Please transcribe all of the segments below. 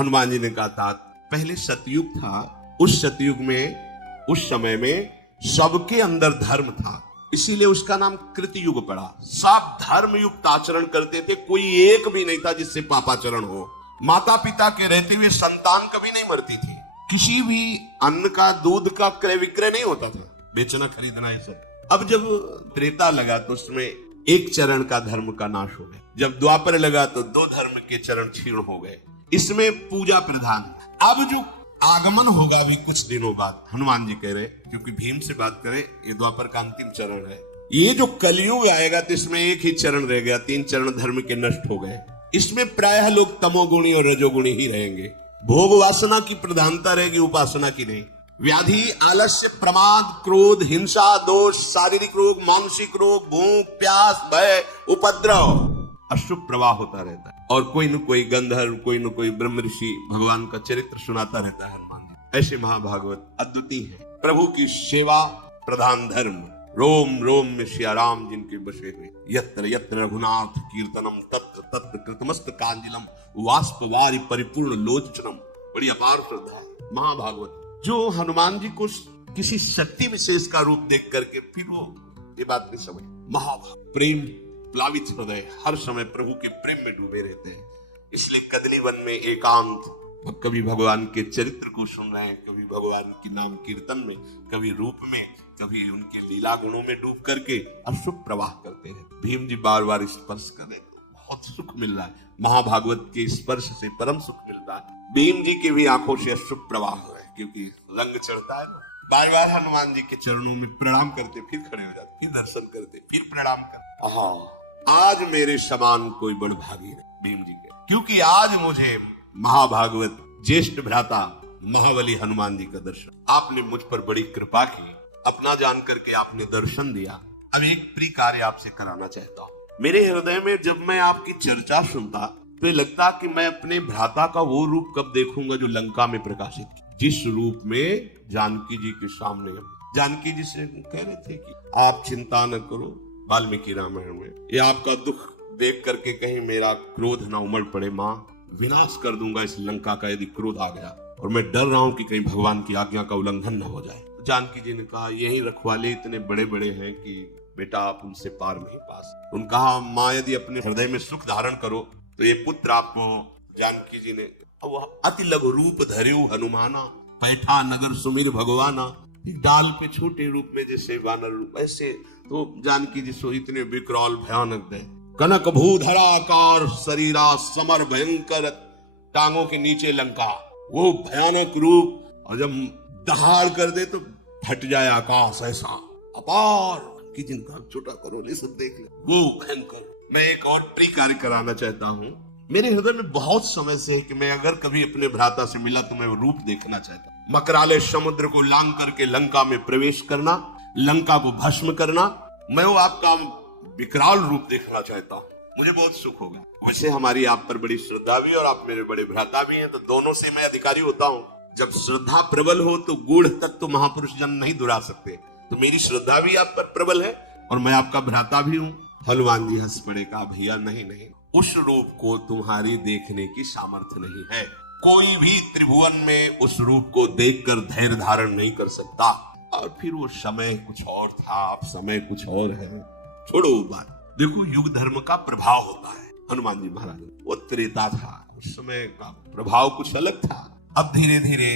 हनुमान जी ने कहा था पहले सतयुग था, उस सतयुग में उस समय में सबके अंदर धर्म था, इसीलिए उसका नाम कृतयुग पड़ा। सब धर्म युक्त आचरण करते थे, कोई एक भी नहीं था जिससे पापाचरण हो। माता पिता के रहते हुए संतान कभी नहीं मरती थी, किसी भी अन्न का दूध का क्रय विक्रय नहीं होता था, बेचना खरीदना ये सब। अब जब त्रेता लगा तो उसमें एक चरण का धर्म का नाश हो गया, जब द्वापर लगा तो दो धर्म के चरण क्षीण हो गए, इसमें पूजा प्रधान। अब जो आगमन होगा अभी कुछ दिनों बाद, हनुमान जी कह रहे, क्योंकि भीम से बात करें ये द्वापर का अंतिम चरण है, ये जो कलयुग आएगा तो इसमें एक ही चरण रह गया, तीन चरण धर्म के नष्ट हो गए। इसमें प्रायः लोग तमोगुणी और रजोगुणी ही रहेंगे, भोग वासना की प्रधानता रहेगी, उपासना की नहीं। व्याधि, आलस्य, प्रमाद, क्रोध, हिंसा, दोष, शारीरिक रोग, मानसिक रोग, भूख, प्यास, भय, उपद्रव, अशुभ प्रवाह होता रहता है। और कोई न कोई गंधर्व, कोई न कोई ब्रह्म ऋषि भगवान का चरित्र सुनाता रहता है हनुमान जी। ऐसे महाभागवत अद्वितीय है, प्रभु की सेवा प्रधान धर्म, रोम रोम में सिया राम जिनके बसे हुए, यत्र यत्र रघुनाथ कीर्तनम तत्र तत्र कृतमस्त कांजलम वाष्पवारि परिपूर्ण लोचनम। बड़ी अपार श्रद्धा महाभागवत, जो हनुमान जी को किसी शक्ति विशेष का रूप देख करके फिर वो ये बात नहीं समझ। महाभारत प्रेम प्लावित हृदय, हर समय प्रभु के प्रेम में डूबे रहते हैं, इसलिए कदली वन में एकांत, कभी भगवान के चरित्र को सुन रहे हैं, कभी भगवान के नाम कीर्तन में, कभी रूप में, कभी उनके लीला गुणों में डूब करके अशुभ प्रवाह करते हैं। भीम जी बार बार स्पर्श करें तो बहुत सुख मिल रहा है, महाभागवत के स्पर्श से परम सुख मिल रहा है। भीम जी की भी आंखों से अशुभ प्रवाह हो रहा है, क्योंकि रंग चढ़ता है ना। बार बार हनुमान जी के चरणों में प्रणाम करते, फिर खड़े हो जाते, फिर दर्शन करते, फिर प्रणाम करते। हाँ, आज मेरे समान कोई बड़भागी नहीं भीम जी के, क्योंकि आज मुझे महाभागवत ज्येष्ठ भ्राता महाबली हनुमान जी का दर्शन, आपने मुझ पर बड़ी कृपा की, अपना जान करके आपने दर्शन दिया। अब एक प्रिय कार्य आपसे कराना चाहता हूँ। मेरे हृदय में जब मैं आपकी चर्चा सुनता तो ये लगता कि मैं अपने भ्राता का वो रूप कब देखूंगा जो लंका में प्रकाशित किया, जिस रूप में जानकी जी के सामने जानकी जी से कह रहे थे कि आप चिंता न करो, वाल्मीकि रामायण में, ये आपका दुख देख करके कहीं मेरा क्रोध ना उमड़ पड़े, माँ विनाश कर दूंगा इस लंका का यदि क्रोध आ गया, और मैं डर रहा हूं कि कहीं भगवान की आज्ञा का उल्लंघन न हो जाए। जानकी जी ने कहा यही रखवाले इतने बड़े बड़े हैं कि बेटा आप उनसे पार नहीं पास। उन्होंने कहा माँ यदि अपने हृदय में सुख धारण करो तो ये पुत्र आपको। जानकी जी ने अति लघु रूप धर्यु हनुमाना, पैठा नगर सुमिर भगवाना, एक डाल पे छोटे रूप में जैसे वानर रूप, ऐसे तो जानकी जी सो इतने विकराल भयानक दे, कनक भूधरा आकार शरीरा समर भयंकर, टांगों के नीचे लंका, वो भयानक रूप, और जब दहाड़ कर दे तो फट जाए आकाश, ऐसा अपार कि जिनका छोटा करो नहीं सब देख ले, वो भयंकर। मैं एक और प्रिय कार्य कराना चाहता हूँ। मेरे हृदय में बहुत समय से है कि मैं अगर कभी अपने भ्राता से मिला तो मैं वो रूप देखना चाहता हूँ। मकराले समुद्र को लांग करके लंका में प्रवेश करना, लंका को भस्म करना, मैं वो आपका विकराल रूप देखना चाहता हूँ, मुझे बहुत सुख होगा। वैसे हमारी आप पर बड़ी श्रद्धा भी, और आप मेरे बड़े भ्राता भी हैं, तो दोनों से मैं अधिकारी होता हूँ। जब श्रद्धा प्रबल हो तो गूढ़ तत्व महापुरुष जन नहीं दुरा सकते, तो मेरी श्रद्धा भी आप पर प्रबल है और मैं आपका भ्राता भी हूँ। हनुमान जी हंस पड़े, कहा भैया नहीं नहीं, उस रूप को तुम्हारी देखने की सामर्थ्य नहीं है, कोई भी त्रिभुवन में उस रूप को देखकर धैर्य धारण नहीं कर सकता। और फिर वो समय कुछ और था, अब समय कुछ और है, छोड़ो बात। देखो युग धर्म का प्रभाव होता है। हनुमान जी महाराज वो त्रेता था, उस समय का प्रभाव कुछ अलग था। अब धीरे धीरे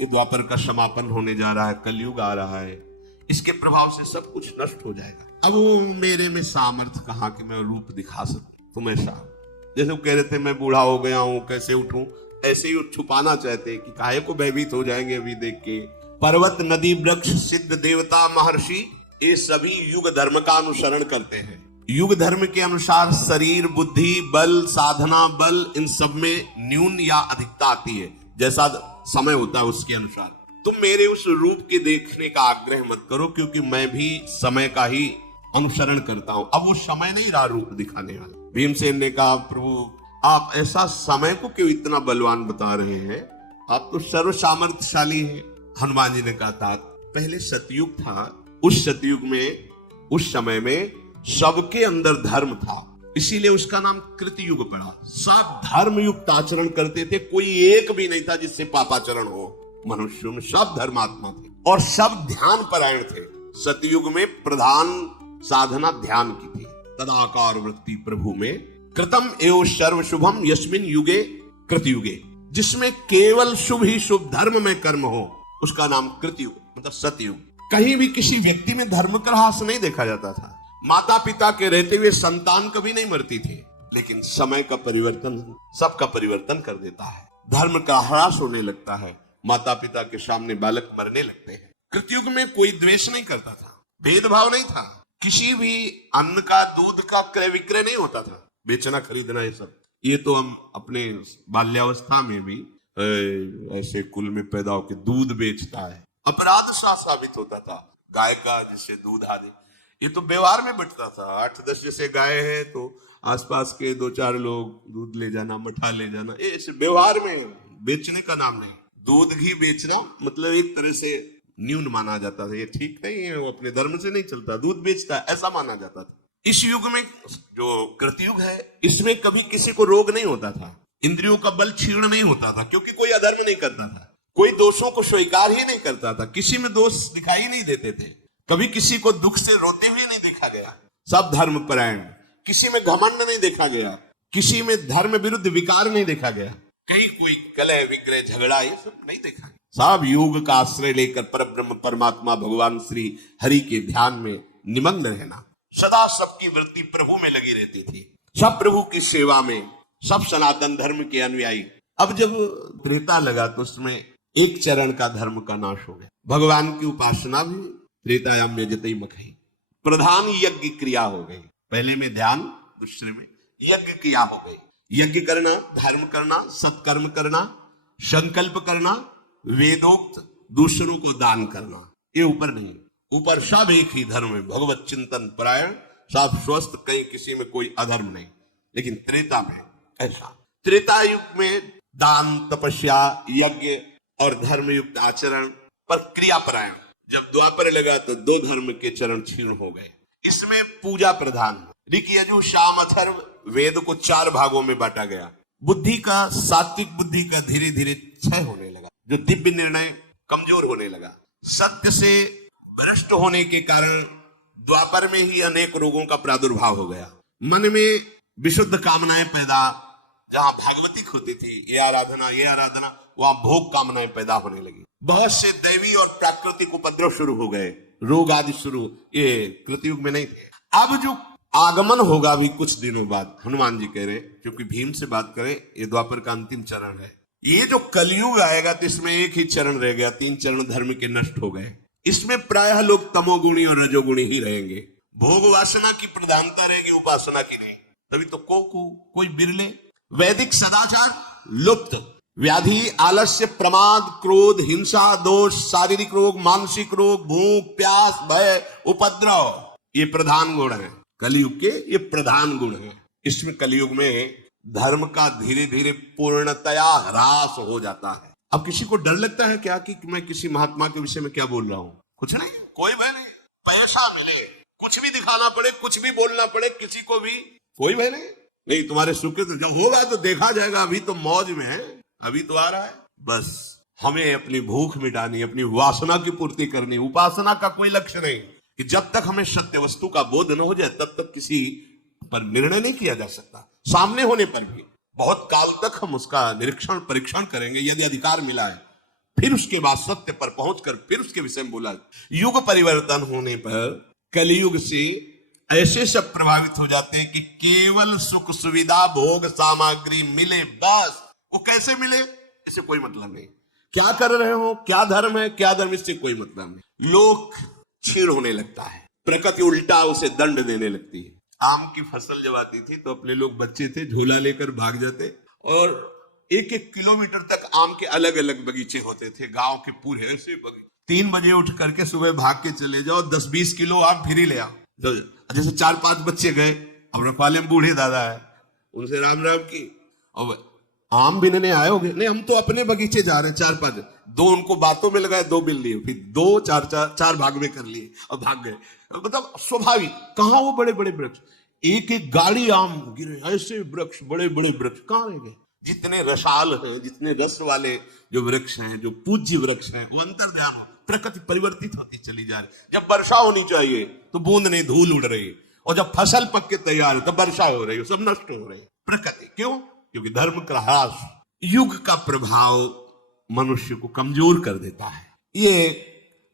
ये द्वापर का समापन होने जा रहा है, कलयुग आ रहा है, इसके प्रभाव से सब कुछ नष्ट हो जाएगा। अब वो मेरे में सामर्थ्य कहाँ कि मैं रूप दिखा सकूं तुम्हें साहब। जैसे वो कह रहे थे मैं बूढ़ा हो गया हूँ, कैसे उठूं, ऐसे ही छुपाना चाहते कि काहे को भयभीत हो जाएंगे अभी देख के। पर्वत नदी वृक्ष सिद्ध देवता महर्षि ये सभी युग धर्म का अनुसरण करते हैं। युग धर्म के अनुसार शरीर बुद्धि बल साधना बल इन सब में न्यून या अधिकता आती है, जैसा समय होता है उसके अनुसार। तुम मेरे उस रूप के देखने का आग्रह मत करो, क्योंकि मैं भी समय का ही अनुसरण करता हूं। अब वो समय नहीं रहा रूप दिखाने वाला। भीमसेन ने कहा प्रभु आप ऐसा समय को क्यों इतना बलवान बता रहे हैं, आप तो सर्व सामर्थ्यशाली हैं। हनुमान जी ने कहा था पहले सतयुग था, उस सतयुग में उस समय में सबके अंदर धर्म था, इसीलिए उसका नाम कृतयुग पड़ा। सब धर्म युक्त आचरण करते थे, कोई एक भी नहीं था जिससे पापाचरण हो। मनुष्यों में सब धर्मात्मा थे और सब ध्यान परायण थे। सतयुग में प्रधान साधना ध्यान की थी। तदाकार वृत्ति प्रभु में कृतम एवं सर्व शुभम यस्मिन युगे कृतयुगे, जिसमें केवल शुभ ही शुभ धर्म में कर्म हो, उसका नाम कृतयुग मतलब सतयुग। कहीं भी किसी व्यक्ति में धर्म का ह्रास नहीं देखा जाता था। माता पिता के रहते हुए संतान कभी नहीं मरती थी, लेकिन समय का परिवर्तन सबका परिवर्तन कर देता है। धर्म का ह्रास होने लगता है, माता पिता के सामने बालक मरने लगते हैं। कृतयुग में कोई द्वेष नहीं करता था, भेदभाव नहीं था, किसी भी अन्न का दूध का क्रय विक्रय नहीं होता था, बेचना खरीदना ये सब। ये तो हम अपने बाल्यावस्था में भी ऐसे कुल में पैदा होकर दूध बेचता है, अपराध सा साबित होता था। गाय का जैसे दूध आदि ये तो व्यवहार में बंटता था। 8-10 जैसे गाय है तो आसपास के 2-4 लोग दूध ले जाना, मठा ले जाना, ये ऐसे व्यवहार में, बेचने का नाम नहीं। दूध घी बेचना मतलब एक तरह से न्यून माना जाता था, ये ठीक नहीं है, वो अपने धर्म से नहीं चलता, दूध बेचता है ऐसा माना जाता था। इस युग में जो कृतयुग है, इसमें कभी किसी को रोग नहीं होता था, इंद्रियों का बल क्षीण नहीं होता था, क्योंकि कोई अधर्म नहीं करता था, कोई दोषों को स्वीकार ही नहीं करता था, किसी में दोष दिखाई नहीं देते थे, कभी किसी को दुख से रोते हुए नहीं देखा गया। सब धर्म परायण, किसी में घमंड नहीं देखा गया, किसी में धर्म विरुद्ध विकार नहीं देखा गया, कहीं कोई कलह विग्रह झगड़ा ये सब नहीं देखा। सब योग का आश्रय लेकर परब्रह्म परमात्मा भगवान श्री हरि के ध्यान में निमग्न रहना, सदा सबकी वृत्ति प्रभु में लगी रहती थी, सब प्रभु की सेवा में, सब सनातन धर्म के अनुयायी। अब जब त्रेता लगा तो उसमें एक चरण का धर्म का नाश हो गया। भगवान की उपासना भी त्रेतायाम में जतई मखई, प्रधान यज्ञ क्रिया हो गई। पहले में ध्यान, दूसरे में यज्ञ क्रिया हो गई। यज्ञ करना, धर्म करना, सत्कर्म करना, संकल्प करना, वेदोक्त दूसरों को दान करना, ये ऊपर नहीं, ऊपर सब एक ही धर्म है, भगवत चिंतन परायण, सब स्वस्थ, कहीं किसी में कोई अधर्म नहीं। लेकिन त्रेता में ऐसा, त्रेता युग में दान, तपस्या, यज्ञ और धर्म युक्त आचरण पर क्रिया परायण। जब द्वापर लगा तो 2 धर्म के चरण क्षीण हो गए। इसमें पूजा प्रधान, ऋक यजु साम अथर्व वेद को 4 भागों में बांटा गया। बुद्धि का, सात्विक बुद्धि का धीरे धीरे क्षय होने लगा, जो दिव्य निर्णय कमजोर होने लगा। सत्य से भ्रष्ट होने के कारण द्वापर में ही अनेक रोगों का प्रादुर्भाव हो गया। मन में विशुद्ध कामनाएं पैदा, जहां भागवतिक होती थी, ये आराधना, वहां भोग कामनाएं पैदा होने लगी। बहुत से दैवी और प्राकृतिक उपद्रव शुरू हो गए, रोग आदि शुरू, ये कृतयुग में नहीं थे। अब जो आगमन होगा भी कुछ दिनों बाद, हनुमान जी कह रहे, क्योंकि भीम से बात करें, ये द्वापर का अंतिम चरण है। ये जो कलयुग आएगा तो इसमें एक ही चरण रह गया, 3 चरण धर्म के नष्ट हो गए। इसमें प्रायः लोग तमोगुणी और रजोगुणी ही रहेंगे, भोग वासना की प्रधानता रहेगी, उपासना की नहीं। तभी तो कोई बिरले। वैदिक सदाचार लुप्त, व्याधि, आलस्य, प्रमाद, क्रोध, हिंसा, दोष, शारीरिक रोग, मानसिक रोग, भूख, प्यास, भय, उपद्रव, ये प्रधान गुण है कलयुग के, ये प्रधान गुण है। इसमें कलयुग में धर्म का धीरे धीरे पूर्णतया ह्रास हो जाता है। अब किसी को डर लगता है क्या कि मैं किसी महात्मा के विषय में क्या बोल रहा हूं? कुछ नहीं, कोई भय नहीं। पैसा मिले, कुछ भी दिखाना पड़े, कुछ भी बोलना पड़े किसी को भी, कोई भय नहीं। तुम्हारे सुख तो जब होगा तो देखा जाएगा, अभी तो मौज में है, अभी तो आ रहा है। बस हमें अपनी भूख मिटानी, अपनी वासना की पूर्ति करनी। उपासना का कोई लक्ष्य नहीं कि जब तक हमें सत्य वस्तु का बोध न हो जाए तब तक किसी पर निर्णय नहीं किया जा सकता। सामने होने पर भी बहुत काल तक हम उसका निरीक्षण परीक्षण करेंगे, यदि अधिकार मिला है, फिर उसके बाद सत्य पर पहुंचकर फिर उसके विषय में बोला। युग परिवर्तन होने पर कलयुग से ऐसे सब प्रभावित हो जाते हैं कि केवल सुख सुविधा भोग सामग्री मिले, बस। वो कैसे मिले इससे कोई मतलब नहीं, क्या कर रहे हो, क्या धर्म है, क्या धर्म, इससे कोई मतलब नहीं। लोक क्षीण होने लगता है, प्रकृति उल्टा उसे दंड देने लगती है। आम की फसल जब आती थी तो अपने लोग बच्चे थे, झोला लेकर भाग जाते और 1-1 किलोमीटर तक आम के अलग अलग बगीचे होते थे, गांव के पूरे ऐसे बगीचे। 3 बजे उठ करके सुबह भाग के चले जाओ, 10-20 किलो आम फिर ही ले आओ। जैसे 4-5 बच्चे गए, अब रखवाले में बूढ़े दादा है, उनसे राम राम की, और आम बिनने आए होगे, नहीं हम तो अपने बगीचे जा रहे हैं, 4-5, 2 उनको बातों में लगाए, 2 बिन लिए, फिर 2-4 भाग में कर लिए और भाग गए। मतलब स्वाभाविक, कहां वो बड़े बड़े वृक्ष, एक एक गाड़ी आम गिरे, ऐसे वृक्ष, बड़े बड़े वृक्ष कहां रह गए? जितने रसाल हैं, जितने रस वाले जो वृक्ष हैं, जो पूज्य वृक्ष हैं, वो अंतर्ध्यान हो, प्रकृति परिवर्तित होती चली जा रही। जब वर्षा होनी चाहिए तो बूंद नहीं, धूल उड़ रही, और जब फसल पक के तैयार है तब वर्षा हो रही है, सब नष्ट हो रहे हैं। प्रकृति क्यों? क्योंकि धर्म का ह्रास, युग का प्रभाव मनुष्य को कमजोर कर देता है। ये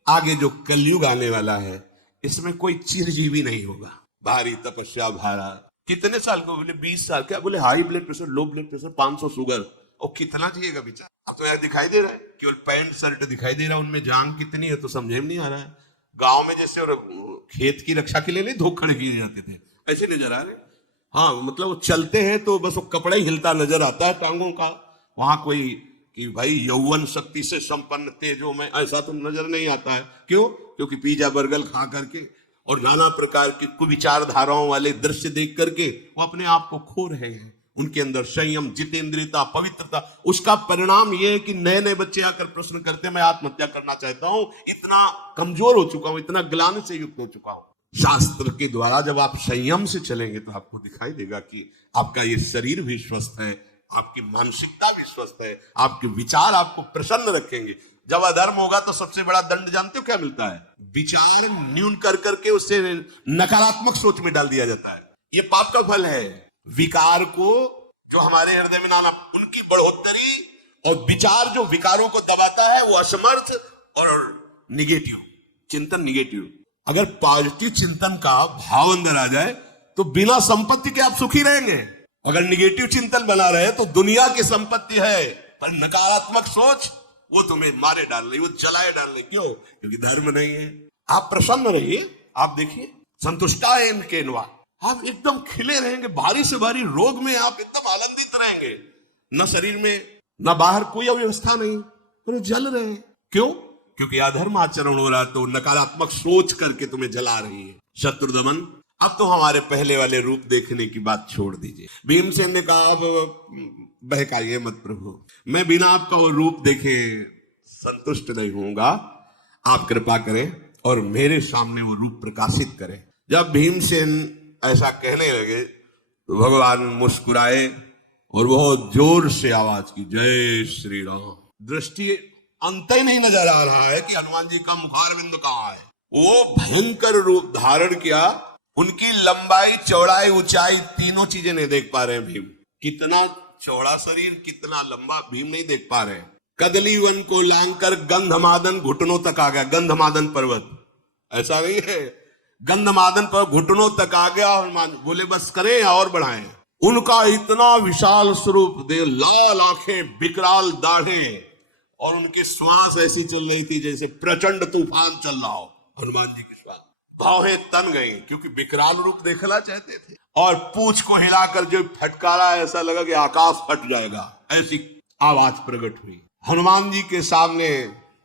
आगे जो कलयुग आने वाला है, इसमें कोई चिरजीवी नहीं होगा। भारी तपस्या भारा, कितने साल को? बोले 20 साल। क्या बोले? High blood pressure, low blood pressure, 500 sugar, और कितना चाहिएगा बेचारा? अब तो यार दिखाई दे रहा है, केवल पैंट शर्ट दिखाई दे रहा है, उनमें जान कितनी है तो समझे में नहीं आ रहा है। गांव में जैसे और खेत की रक्षा के लिए नहीं धोखड़ किए जाते थे, वैसे नजर आ रहे। हाँ, मतलब वो चलते हैं तो बस वो कपड़ा ही हिलता नजर आता है टांगों का। वहां कोई कि भाई यौवन शक्ति से संपन्न तेजो में, ऐसा तो नजर नहीं आता है। क्यों? क्योंकि पिज्जा बर्गर खा करके और नाना प्रकार की कुविचारधाराओं वाले दृश्य देख करके वो अपने आप को खो रहे हैं। उनके अंदर संयम, जितेंद्रियता, पवित्रता, उसका परिणाम यह है कि नए नए बच्चे आकर प्रश्न करते हैं, मैं आत्महत्या करना चाहता हूं, इतना कमजोर हो चुका हूं, इतना ग्लानि से युक्त हो चुका हूं। शास्त्र के द्वारा जब आप संयम से चलेंगे तो आपको दिखाई देगा कि आपका ये शरीर भी स्वस्थ है, आपकी मानसिकता भी स्वस्थ है, आपके विचार आपको प्रसन्न रखेंगे। जब अधर्म होगा तो सबसे बड़ा दंड जानते हो क्या मिलता है? विचार न्यून कर करके उससे नकारात्मक सोच में डाल दिया जाता है। ये पाप का फल है। विकार को जो हमारे हृदय में नाना, उनकी बढ़ोतरी, और विचार जो विकारों को दबाता है वो असमर्थ और निगेटिव चिंतन। निगेटिव, अगर पॉजिटिव चिंतन का भाव अंदर आ जाए तो बिना संपत्ति के आप सुखी रहेंगे। अगर निगेटिव चिंतन बना रहे तो दुनिया की संपत्ति है, पर नकारात्मक सोच वो तुम्हें मारे डाल रही, वो जलाए डाल रही। क्यों? क्योंकि धर्म नहीं है। आप प्रसन्न रहिए, आप देखिए, संतुष्टा है इनके नवा, आप एकदम खिले रहेंगे। भारी से भारी रोग में आप एकदम आनंदित रहेंगे, न शरीर में न बाहर कोई अव्यवस्था नहीं, पर जल रहे हैं। क्यों? क्योंकि अधर्म आचरण हो रहा, तो नकारात्मक सोच करके तुम्हें जला रही है। शत्रु दमन। अब तो हमारे पहले वाले रूप देखने की बात छोड़ दीजिए। भीमसेन ने कहा, अब बहकाइए मत प्रभु, मैं बिना आपका वो रूप देखे संतुष्ट नहीं होऊंगा, आप कृपा करें और मेरे सामने वो रूप प्रकाशित करें। जब भीमसेन ऐसा कहने लगे तो भगवान मुस्कुराए और बहुत जोर से आवाज की, जय श्री राम। दृष्टि अंत ही नहीं नजर आ रहा है कि हनुमान जी का मुखारविंद कहाँ है। वो भयंकर रूप धारण किया, उनकी लंबाई, चौड़ाई, ऊंचाई, तीनों चीजें नहीं देख पा रहे हैं भीम। कितना चौड़ा शरीर, कितना लंबा, भीम नहीं देख पा रहे। कदली वन को लांघकर गंधमादन घुटनों तक आ गया। गंधमादन पर्वत, ऐसा नहीं है, गंधमादन पर घुटनों तक आ गया। हनुमान बोले बस करें या और बढ़ाएं। उनका इतना विशाल स्वरूप दे, लाल आंखें, विकराल दाढ़ें, और उनकी श्वास ऐसी चल रही थी जैसे प्रचंड तूफान चल रहा हो। हनुमान जी की श्वास, भौहें तन गई क्योंकि विकराल रूप देखना चाहते थे। और पूंछ को हिलाकर जो फटकारा, ऐसा लगा कि आकाश फट जाएगा, ऐसी आवाज प्रकट हुई। हनुमान जी के सामने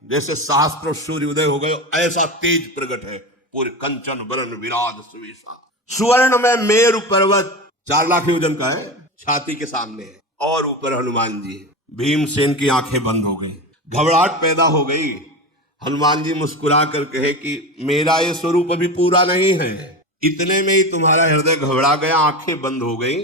जैसे सहस्त्र सूर्य उदय हो गए, ऐसा तेज प्रकट है। पूरे कंचन वरण विराज सुवेशा, सुवर्ण में मेरु पर्वत 4 लाख योजन का है, छाती के सामने है, और ऊपर हनुमान जी। भीमसेन की आंखें बंद हो गई, घबराहट पैदा हो गई। हनुमान जी मुस्कुरा कर कहे कि मेरा ये स्वरूप अभी पूरा नहीं है, इतने में ही तुम्हारा हृदय घबरा गया, आंखें बंद हो गई।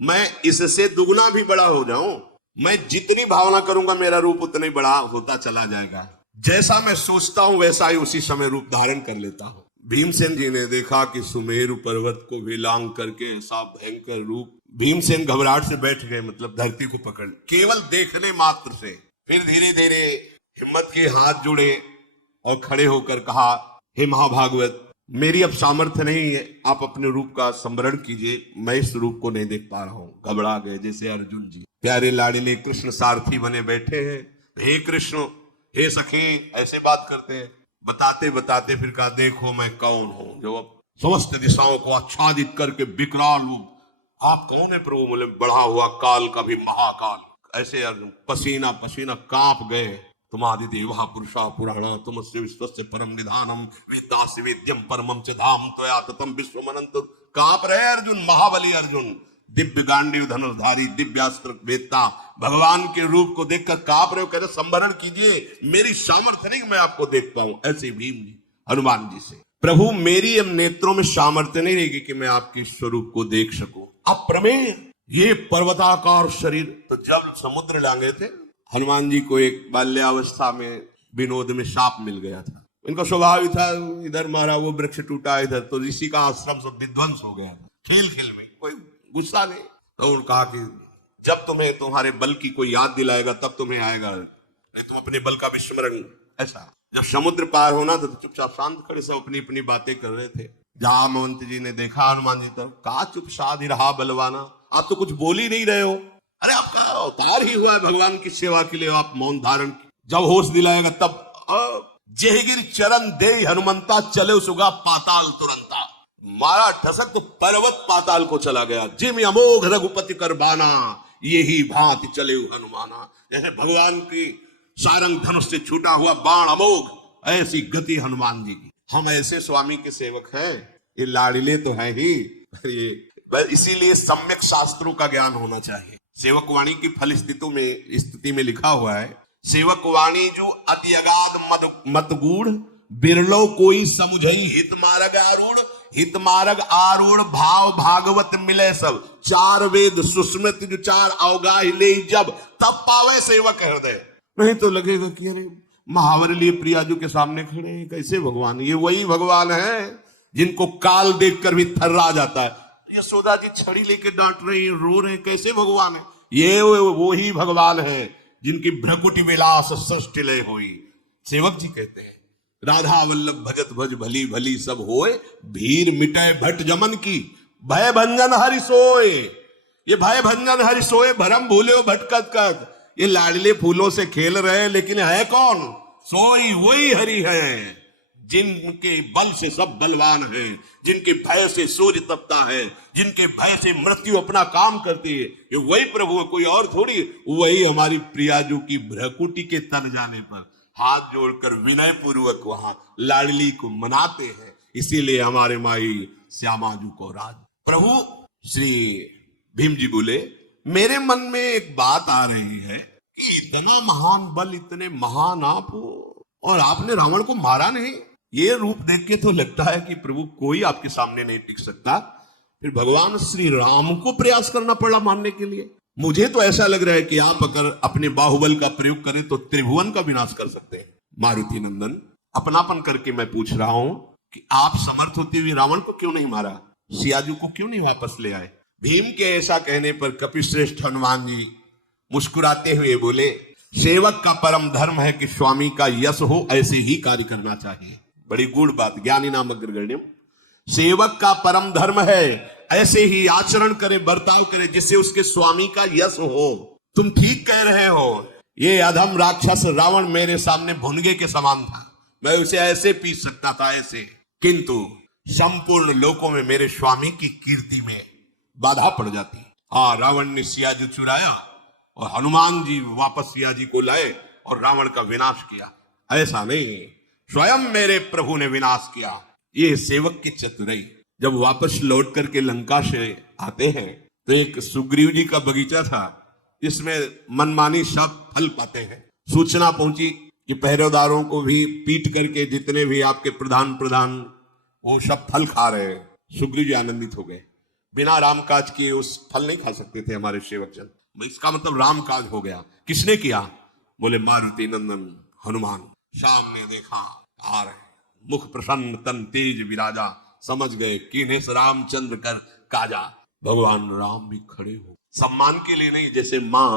मैं इससे दुगना भी बड़ा हो जाऊं, मैं जितनी भावना करूंगा मेरा रूप उतना ही बड़ा होता चला जाएगा। जैसा मैं सोचता हूं वैसा ही उसी समय रूप धारण कर लेता हूं। भीमसेन जी ने देखा कि सुमेरु पर्वत को भी लांघ करके ऐसा भयंकर रूप। भीमसेन घबराहट से बैठ गए, मतलब धरती को पकड़, केवल देखने मात्र से। फिर धीरे धीरे हिम्मत के हाथ जुड़े और खड़े होकर कहा, हे महाभागवत, मेरी अब सामर्थ्य नहीं है, आप अपने रूप का स्मरण कीजिए, मैं इस रूप को नहीं देख पा रहा हूं। घबरा गए जैसे अर्जुन जी, प्यारे लाडले कृष्ण सारथी बने बैठे हैं। हे कृष्ण, हे सखी, ऐसे बात करते हैं। बताते बताते फिर कहा, देखो मैं कौन हूं, जो अब समस्त दिशाओं को आच्छादित करके विकराल हूं। आप कौन है प्रभु? बोले, बढ़ा हुआ काल का भी महाकाल। ऐसे अर्जुन पसीना पसीना कांप गए। तुम आदिदेव पुरुषा पुराणा, तुमस्य विश्वस्य परम निधानम, वेदांसि वेद्यम परमम च धाम त्वया ततम विश्वमनंत। कांप रहे अर्जुन, महाबली अर्जुन, दिव्य गांडीव धनुर्धारी, दिव्यास्त्र वेत्ता, भगवान के रूप को देखकर कांप रहे हो। कहते संवरण कीजिए, मेरी सामर्थ्य नहीं मैं आपको देख पाऊं। ऐसे भीम जी हनुमान जी से प्रभु मेरी अब नेत्रों में सामर्थ्य नहीं रहेगी कि मैं आपके स्वरूप को देख सकूं। अप्रमेय ये पर्वताकार शरीर। तो जब समुद्र लांगे थे हनुमान जी को एक बाल्यावस्था में विनोद में सांप मिल गया था। इनका स्वभाव ही था, इधर मारा वो वृक्ष टूटा, इधर तो ऋषि का आश्रम सब विध्वंस हो गया था खेल खेल में, कोई गुस्सा नहीं। तो उन्होंने कहा कि जब तुम्हें तुम्हारे बल की कोई याद दिलाएगा तब तुम्हें आएगा, नहीं तुम अपने बल का विस्मरण। ऐसा जब समुद्र पार होना था तो चुपचाप शांत खड़े सब अपनी अपनी बातें कर रहे थे। जामवंत जी ने देखा हनुमान जी तरफ, कहा चुप साध रहा बलवाना, आप तो कुछ बोल ही नहीं रहे हो। अरे आपका अवतार ही हुआ है भगवान की सेवा के लिए, आप मौन धारण। जब होश दिलाएगा तब जेहगिर चरण दे हनुमंता चले सुगा पाताल तुरंता। मारा ठसक तो पर्वत पाताल को चला गया। जिम अमोघ रघुपति करबाना यही भांति चले हनुमाना। जैसे भगवान की सारंग धनुष से छूटा हुआ बाण अमोघ, ऐसी गति हनुमान जी की। हम ऐसे स्वामी के सेवक हैं, ये लाड़िले तो है ही, इसीलिए सम्यक शास्त्रों का ज्ञान होना चाहिए। सेवक वाणी की फल स्थिति में लिखा हुआ है, सेवक वाणी जो अति अगाध मत गूढ़, बिरलो कोई समुझई हित मार्ग आरूढ़। हित मार्ग आरूढ़ भाव भागवत मिले सब, चार वेद सुस्मृत जो चार अवगाह ले जब, तब पावे सेवक हृदय। नहीं तो लगेगा कि अरे महावर लिए प्रियाजू के सामने खड़े हैं, कैसे भगवान। ये वही भगवान है जिनको काल देखकर भी थर्रा जाता है। यशोदा जी छड़ी लेके डांट रही, रो रहे, कैसे भगवान है। ये वो ही भगवान है जिनकी भ्रकुटि विलास सृष्टि लय हुई। सेवक जी कहते हैं, राधा वल्लभ भजत भज भली भली सब होए, भीर मिटे भट जमन की भय भंजन हरि सोए। ये भय भंजन हरि सोए, भरम भूले हो भटकत कत। ये लाडले फूलों से खेल रहे हैं, लेकिन है कौन? सोई वही हरि है जिनके बल से सब बलवान है, जिनके भय से सूर्य तपता है, जिनके भय से मृत्यु अपना काम करती है। ये वही प्रभु है, कोई और थोड़ी। वही हमारी प्रियाजू की भ्रकुटी के तन जाने पर हाथ जोड़कर विनय पूर्वक वहां लाडली को मनाते हैं। इसीलिए हमारे माई श्यामाजू को राज। प्रभु श्री भीम जी बोले, मेरे मन में एक बात आ रही है कि इतना महान बल, इतने महान आप हो और आपने रावण को मारा नहीं। ये रूप देख के तो लगता है कि प्रभु कोई आपके सामने नहीं टिक सकता। फिर भगवान श्री राम को प्रयास करना पड़ा मारने के लिए। मुझे तो ऐसा लग रहा है कि आप अगर अपने बाहुबल का प्रयोग करें तो त्रिभुवन का विनाश कर सकते हैं। मारुति नंदन, अपनापन करके मैं पूछ रहा हूं कि आप समर्थ होते हुए रावण को क्यों नहीं मारा, सियाजू को क्यों नहीं वापस ले आए। भीम के ऐसा कहने पर कपिश्रेष्ठ हनुमान जी मुस्कुराते हुए बोले, सेवक का परम धर्म है कि स्वामी का यश हो, ऐसे ही कार्य करना चाहिए। बड़ी गूढ़ बात, ज्ञानी नाम अग्रगण्यम। सेवक का परम धर्म है ऐसे ही आचरण करे, बर्ताव करे जिससे उसके स्वामी का यश हो। तुम ठीक कह रहे हो, ये अधम राक्षस रावण मेरे सामने भुनगे के समान था, मैं उसे ऐसे पीस सकता था ऐसे, किंतु संपूर्ण लोकों में मेरे स्वामी की कीर्ति में बाधा पड़ जाती। हाँ, रावण ने सियाजी चुराया और हनुमान जी वापस सियाजी को लाए और रावण का विनाश किया। ऐसा नहीं, स्वयं मेरे प्रभु ने विनाश किया। ये सेवक की चतुराई। जब वापस लौट करके लंका से आते हैं तो एक सुग्रीव जी का बगीचा था, इसमें मनमानी सब फल पाते हैं। सूचना पहुंची कि पहरेदारों को भी पीट करके जितने भी आपके प्रधान वो सब फल खा रहे हैं। सुग्रीव जी आनंदित हो गए। बिना रामकाज किए उस फल नहीं खा सकते थे हमारे सेवक जन, इसका मतलब रामकाज हो गया। किसने किया? बोले मारुति नंदन हनुमान। सामने देखा आ रहे, मुख प्रसन्न तन तेज विराजा, समझ गए किनेस रामचंद्र कर काजा। भगवान राम भी खड़े हो, सम्मान के लिए नहीं, जैसे माँ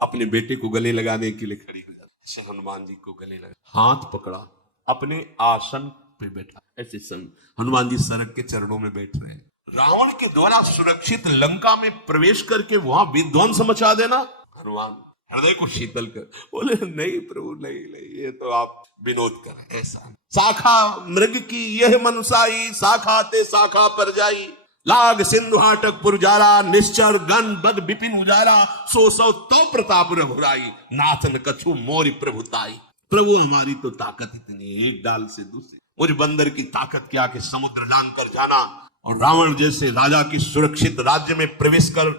अपने बेटे को गले लगाने के लिए खड़ी हो जाती, ऐसे हनुमान जी को गले लगा, हाथ पकड़ा, अपने आसन पे बैठा। ऐसे हनुमान जी सरक के चरणों में बैठ रहे हैं। रावण के द्वारा सुरक्षित लंका में प्रवेश करके वहां विध्वंस मचा देना, हनुमान हृदय को शीतल कर बोले, नहीं प्रभु नहीं, ये तो आप विनोद करें। ऐसा शाखा मृग की यह मनुसाई, शाखा ते शाखा पर जाई, लाग सिंधु हाटक पुरजारा, निश्चर गण बद विपिन उजारा, सो सौ तो प्रताप रघुराई, नाथन कछु मोरी प्रभुताई। प्रभु हमारी तो ताकत इतनी, एक डाल से दूसरी, मुझ बंदर की ताकत क्या कि समुद्र लांग कर जाना और रावण जैसे राजा की सुरक्षित राज्य में प्रवेश कर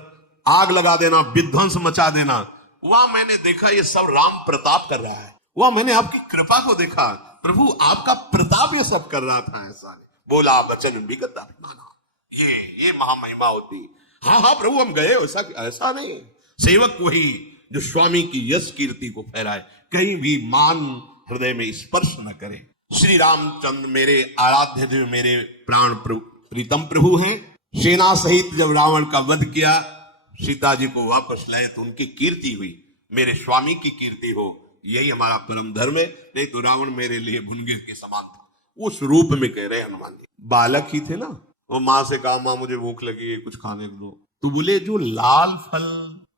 आग लगा देना, विध्वंस मचा देना। वहां मैंने देखा ये सब राम प्रताप कर रहा है, वहां मैंने आपकी कृपा को देखा, प्रभु आपका प्रताप ये सब कर रहा था। ऐसा बोला वचन विगत अभिमाना। ये महामहिमा होती। हाँ हाँ प्रभु हम गए, ऐसा नहीं। सेवक वही जो स्वामी की यश कीर्ति को फहराए, कहीं भी मान हृदय में स्पर्श न करे। श्री रामचंद्र मेरे आराध्य देव, मेरे प्राण प्रीतम प्रभु हैं। सेना सहित जब रावण का वध किया, सीता जी को वापस लाए तो उनकी कीर्ति हुई। मेरे स्वामी की कीर्ति हो, यही हमारा परम धर्म है। नहीं तो रावण मेरे लिए भुनगे के समान था। उस रूप में कह रहे हनुमान जी। बालक ही थे ना, वो माँ से कहा माँ मुझे भूख लगी है, कुछ खाने को दो। तो बोले जो लाल फल,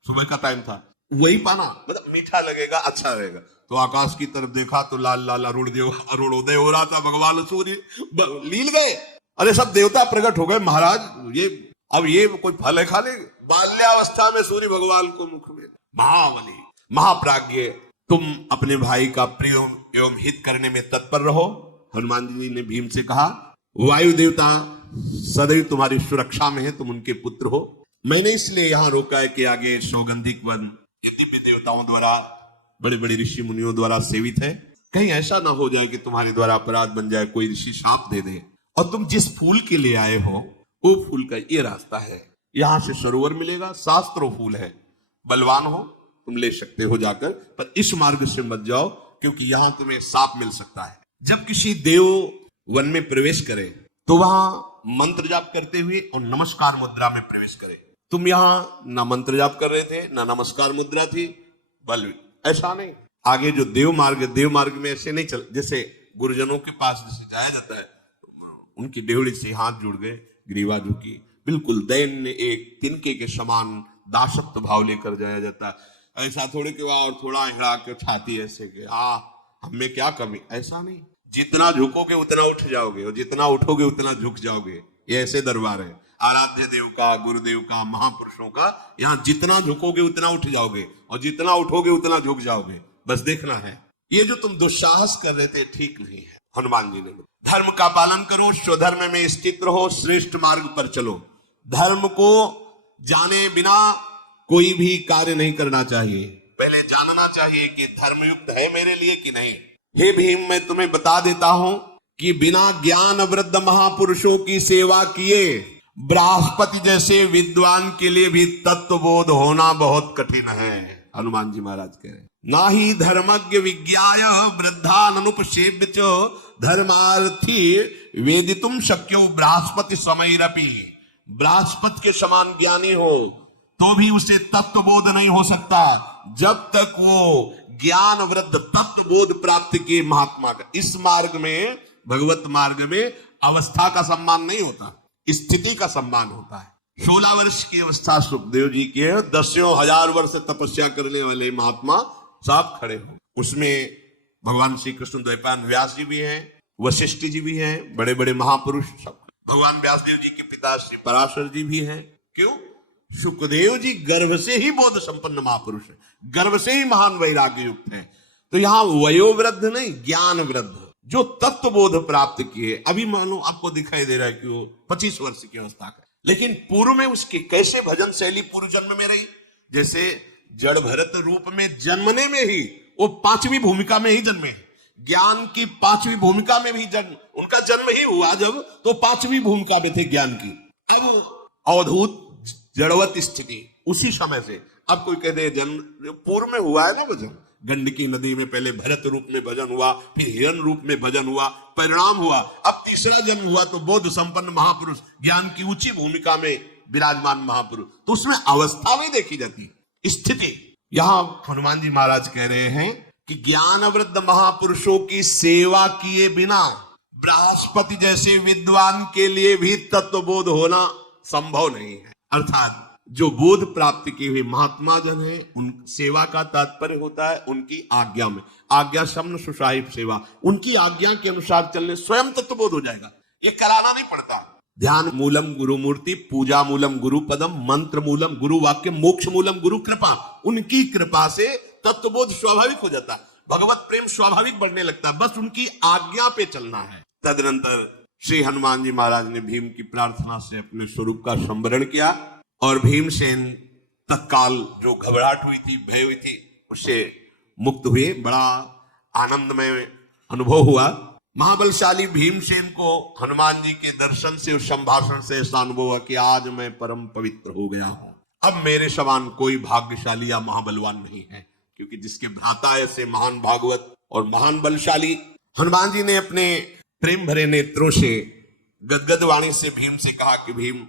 सुबह का टाइम था, वही पाना, मतलब मीठा लगेगा, अच्छा रहेगा। तो आकाश की तरफ देखा तो लाल लाल अरुणोदय हो रहा था। भगवान सूर्य लील गए। अरे सब देवता प्रकट हो गए महाराज, ये कोई फल है खाने? बाल्यावस्था में सूर्य भगवान को मुख में। महाबली महाप्राज्ञ, तुम अपने भाई का प्रिय एवं हित करने में तत्पर रहो। हनुमान जी ने भीम से कहा, वायु देवता सदैव तुम्हारी सुरक्षा में है, तुम उनके पुत्र हो। मैंने इसलिए यहाँ रोका है कि आगे सौगंधिक वन ये दिव्य देवताओं द्वारा, बड़े बड़े ऋषि मुनियों द्वारा सेवित है। कहीं ऐसा ना हो जाए कि तुम्हारे द्वारा अपराध बन जाए, कोई ऋषि शाप दे दे। और तुम जिस फूल के लिए आए हो, वो फूल का ये रास्ता है, यहाँ से सरोवर मिलेगा, शास्त्रो फूल है। बलवान हो तुम ले सकते हो जाकर, पर इस मार्ग से मत जाओ, क्योंकि यहाँ तुम्हें शाप मिल सकता है। जब किसी देव वन में प्रवेश करे तो वहां मंत्र जाप करते हुए और नमस्कार मुद्रा में प्रवेश करे। तुम यहाँ ना मंत्र जाप कर रहे थे, ना नमस्कार मुद्रा थी, बल ऐसा नहीं। आगे जो देव मार्ग में ऐसे नहीं चल, जैसे गुरुजनों के पास जैसे जाया जाता है, उनकी डेवड़ी से हाथ जुड़ गए, ग्रीवा झुकी, बिल्कुल दैन्य एक तिनके के समान दासत्व भाव लेकर जाया जाता है। ऐसा थोड़े के और थोड़ा हिड़ा के छाती ऐसे के हमें क्या कमी, ऐसा नहीं। जितना झुकोगे उतना उठ जाओगे, और जितना उठोगे उतना झुक जाओगे। ये ऐसे दरबार है आराध्य देव का, गुरुदेव का, महापुरुषों का। यहाँ जितना झुकोगे उतना उठ जाओगे, और जितना उठोगे उतना झुक जाओगे। बस देखना है। ये जो तुम दुस्साहस कर रहे थे ठीक नहीं है। हनुमान जी ने, धर्म का पालन करो, स्वधर्म में स्थित रहो, श्रेष्ठ मार्ग पर चलो। धर्म को जाने बिना कोई भी कार्य नहीं करना चाहिए। पहले जानना चाहिए कि धर्मयुक्त है मेरे लिए कि नहीं। हे भीम, मैं तुम्हें बता देता हूं कि बिना ज्ञान वृद्ध महापुरुषों की सेवा किए बृहस्पति जैसे विद्वान के लिए भी तत्वबोध होना बहुत कठिन है। हनुमान जी महाराज कह रहे, ना ही धर्मज्ञ विज्ञाय वृद्धान अनुपसेव्य च धर्मार्थी वेदितुम शक्यो बृहस्पति समैरपि। बृहस्पति के समान ज्ञानी हो तो भी उसे तत्वबोध नहीं हो सकता जब तक वो ज्ञान वृद्ध तत्वबोध प्राप्त किए महात्मा का। इस मार्ग में, भगवत मार्ग में अवस्था का सम्मान नहीं होता, स्थिति का सम्मान होता है। 16 वर्ष की अवस्था सुखदेव जी की है, 10,000 वर्ष तपस्या करने वाले महात्मा साफ खड़े हो। उसमें भगवान श्री कृष्ण द्वैपायन व्यास जी भी हैं, वशिष्ठ जी भी हैं, बड़े बड़े महापुरुष सब। भगवान व्यासदेव जी के पिता श्री पराशर जी भी हैं। क्यों? सुखदेव जी गर्भ से ही बोध संपन्न महापुरुष है, गर्भ से ही महान वैराग्य युक्त है। तो यहाँ वयोवृद्ध नहीं, ज्ञान वृद्ध जो तत्व बोध प्राप्त किए। अभी मानो आपको दिखाई दे रहा है कि वो 25 वर्ष की अवस्था का, लेकिन पूर्व में उसकी कैसे भजन शैली पूर्व जन्म में रही। जैसे जड़ भरत रूप में जन्मने में ही वो 5वीं भूमिका में ही जन्मे। ज्ञान की 5वीं भूमिका में भी जन्म, उनका जन्म ही हुआ जब, तो 5वीं भूमिका में थे ज्ञान की। अब अवधूत जड़वत स्थिति उसी समय से। अब कोई कहते जन्म पूर्व में हुआ है ना भजन, गंडकी नदी में पहले भरत रूप में भजन हुआ, फिर हिरण रूप में भजन हुआ, परिणाम हुआ, अब तीसरा जन्म हुआ तो बोध संपन्न महापुरुष, ज्ञान की ऊंची भूमिका में विराजमान महापुरुष। तो उसमें अवस्था भी देखी जाती है, स्थिति। यहां हनुमान जी महाराज कह रहे हैं कि ज्ञान वृद्ध महापुरुषों की सेवा किए बिना बृहस्पति जैसे विद्वान के लिए भी तत्वबोध होना संभव नहीं है। अर्थात जो बोध प्राप्त किए हुए महात्मा जन है, उन सेवा का तात्पर्य होता है उनकी आज्ञा में। आज्ञा शब्द सुसाहिब सेवा, उनकी आज्ञा के अनुसार चलने स्वयं तत्वबोध हो जाएगा, ये कराना नहीं पड़ता। ध्यान मूलम गुरु मूर्ति, पूजा मूलम गुरु पदम, मंत्र मूलम गुरु वाक्य, मोक्ष मूलम गुरु कृपा। उनकी कृपा से तत्वबोध स्वाभाविक हो जाता, भगवत प्रेम स्वाभाविक बढ़ने लगता, बस उनकी आज्ञा पे चलना है। तदनंतर श्री हनुमान जी महाराज ने भीम की प्रार्थना से अपने स्वरूप का संवरण किया और भीमसेन तत्काल जो घबराहट हुई थी, भय हुई थी, उससे मुक्त हुए। बड़ा आनंदमय अनुभव हुआ। महाबलशाली भीमसेन को हनुमान जी के दर्शन से और संभाषण से ऐसा अनुभव हुआ कि आज मैं परम पवित्र हो गया हूं। अब मेरे समान कोई भाग्यशाली या महाबलवान नहीं है, क्योंकि जिसके भ्राता ऐसे महान भागवत और महान बलशाली। हनुमान जी ने अपने प्रेम भरे नेत्रों से गदगद वाणी से भीम से कहा कि भीम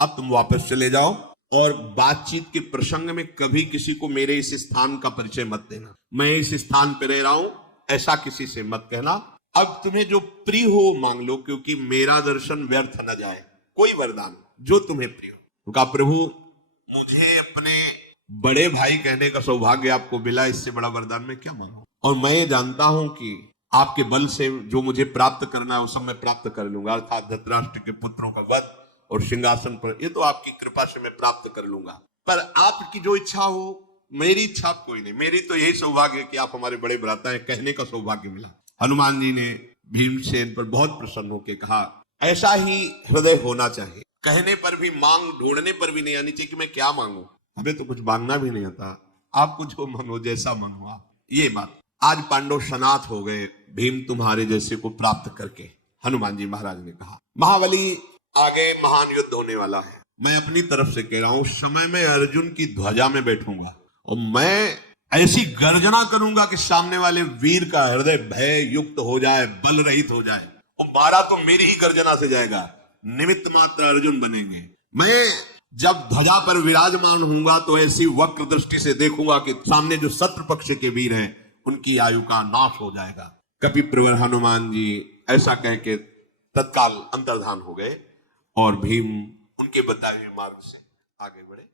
अब तुम वापस चले जाओ और बातचीत के प्रसंग में कभी किसी को मेरे इस स्थान का परिचय मत देना। मैं इस स्थान पर रह रहा हूं ऐसा किसी से मत कहना। अब तुम्हें जो प्रिय हो मांग लो, क्योंकि मेरा दर्शन व्यर्थ न जाए। कोई वरदान जो तुम्हें प्रिय हो। तो कहा प्रभु मुझे अपने बड़े भाई कहने का सौभाग्य आपको मिला, इससे बड़ा वरदान मैं क्या मांगू। और मैं ये जानता हूं कि आपके बल से जो मुझे प्राप्त करना है वो सब मैं प्राप्त कर लूंगा, अर्थात धृतराष्ट्र के पुत्रों का वध और सिंहासन पर, ये तो आपकी कृपा से मैं प्राप्त कर लूंगा। पर आपकी जो इच्छा हो, मेरी इच्छा कोई नहीं। मेरी तो यही सौभाग्य है कि आप हमारे बड़े भ्राता हैं, कहने का सौभाग्य मिला। हनुमान जी ने भीमसेन पर बहुत प्रसन्न होकर कहा ऐसा ही हृदय होना चाहिए। कहने पर भी, मांग ढूंढने पर भी नहीं आनी चाहिए कि मैं क्या मांगू। हमें तो कुछ मांगना भी नहीं आता, आपको जो मांगो जैसा मांगो आप। ये बात आज पांडव सनाथ हो गए भीम तुम्हारे जैसे को प्राप्त करके। हनुमान जी महाराज ने कहा महाबली आगे महान युद्ध होने वाला है। मैं अपनी तरफ से कह रहा हूं, समय में अर्जुन की ध्वजा में बैठूंगा और मैं ऐसी गर्जना करूंगा कि सामने वाले वीर का हृदय भय युक्त हो जाए, बल रहित हो जाए। और मारा तो मेरी ही गर्जना से जाएगा, निमित्त मात्र अर्जुन बनेंगे। मैं जब ध्वजा पर विराजमान होऊंगा तो ऐसी वक्र दृष्टि से देखूंगा कि सामने जो शत्रु पक्ष के वीर हैं उनकी आयु का नाश हो जाएगा। कपिप्रवर हनुमान जी ऐसा कह के तत्काल अंतर्धान हो गए और भीम उनके बताए हुए मार्ग से आगे बढ़े।